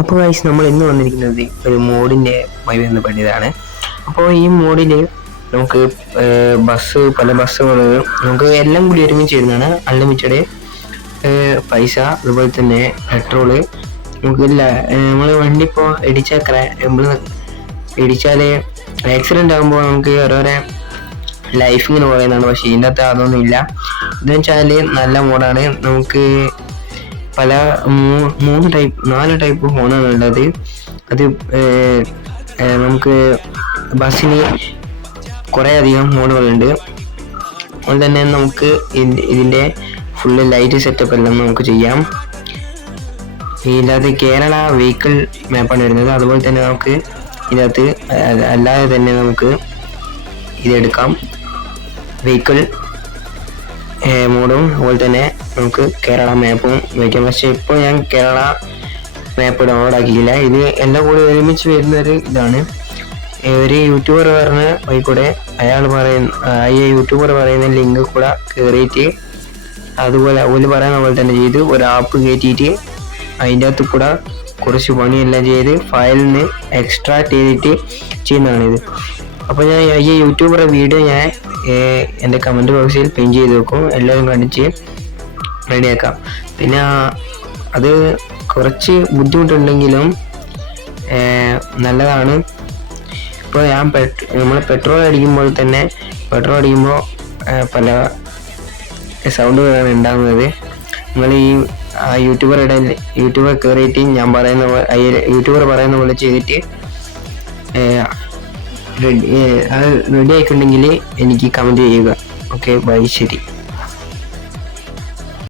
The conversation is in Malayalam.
അപ്പോൾ ഗൈസ് നമ്മൾ ഇന്ന് വന്നിരിക്കുന്നത് ഒരു മോഡിൻ്റെ ബന്ധപ്പെട്ടതാണ്. അപ്പോൾ ഈ മോഡിൽ നമുക്ക് പല ബസ്സുകൾ നമുക്ക് എല്ലാം കൂടി ഒരുമിച്ച് വരുന്നതാണ്. അൺലിമിറ്റഡ് പൈസ, അതുപോലെ തന്നെ പെട്രോള് നമുക്കില്ല. നമ്മൾ വണ്ടി ഇപ്പോൾ ഇടിച്ചാൽ ആക്സിഡൻ്റ് ആകുമ്പോൾ നമുക്ക് ഓരോരോ ലൈഫ് ഇങ്ങനെ പറയുന്നതാണ്. പക്ഷേ ഇതിൻ്റെ അകത്ത് അതൊന്നും ഇല്ല. ഇതെന്ന് വെച്ചാൽ നല്ല മോഡാണ്. നമുക്ക് പല 4 ടൈപ്പ് ഫോണാണ് ഉള്ളത്. അത് നമുക്ക് ബസ്സിന് കുറേ അധികം മോഡുകളുണ്ട്. അതുകൊണ്ട് തന്നെ നമുക്ക് ഇതിൻ്റെ ഫുള്ള് ലൈറ്റ് സെറ്റപ്പ് എല്ലാം നമുക്ക് ചെയ്യാം. ഇതിനകത്ത് കേരള വെഹിക്കിൾ മാപ്പാണ് വരുന്നത്. അതുപോലെ തന്നെ നമുക്ക് ഇതിനകത്ത് അല്ലാതെ തന്നെ നമുക്ക് ഇതെടുക്കാം, വെഹിക്കിൾ മോഡും അതുപോലെ തന്നെ നമുക്ക് കേരള മാപ്പും വയ്ക്കാം. പക്ഷേ ഇപ്പോൾ ഞാൻ കേരള മാപ്പ് ഡൗൺലോഡ് ആക്കിയില്ല. ഇത് എല്ലാം കൂടി ഒരുമിച്ച് വരുന്നൊരു ഇതാണ്. ഒരു യൂട്യൂബർ പറഞ്ഞ വഴിക്കൂടെ യൂട്യൂബർ പറയുന്ന ലിങ്ക് കൂടെ കയറിയിട്ട് അതുപോലെ ഓല് പറയുന്ന പോലെ തന്നെ ചെയ്ത് ഒരു ആപ്പ് കയറ്റിയിട്ട് അതിൻ്റെ അകത്ത് കൂടെ കുറച്ച് പണിയെല്ലാം ചെയ്ത് ഫയലിന് എക്സ്ട്രാക്ട് ചെയ്തിട്ട് ചെയ്യുന്നതാണിത്. അപ്പോൾ ഞാൻ ഈ യൂട്യൂബറെ വീഡിയോ ഞാൻ എൻ്റെ കമൻറ്റ് ബോക്സിൽ പിൻ ചെയ്ത് വെക്കും. എല്ലാവരും കണ്ടിച്ച് റെഡിയാക്കാം. പിന്നെ അത് കുറച്ച് ബുദ്ധിമുട്ടുണ്ടെങ്കിലും നല്ലതാണ്. ഇപ്പോൾ നമ്മൾ പെട്രോൾ അടിക്കുമ്പോൾ പല സൗണ്ടുകളാണ് ഉണ്ടാകുന്നത്. നിങ്ങൾ ഈ യൂട്യൂബർ കയറിയിട്ട് യൂട്യൂബർ പറയുന്ന പോലെ ചെയ്തിട്ട് റെഡി ആയിട്ടുണ്ടെങ്കിൽ എനിക്ക് കമൻറ്റ് ചെയ്യുക. ഓക്കെ, ബൈ, ശരി.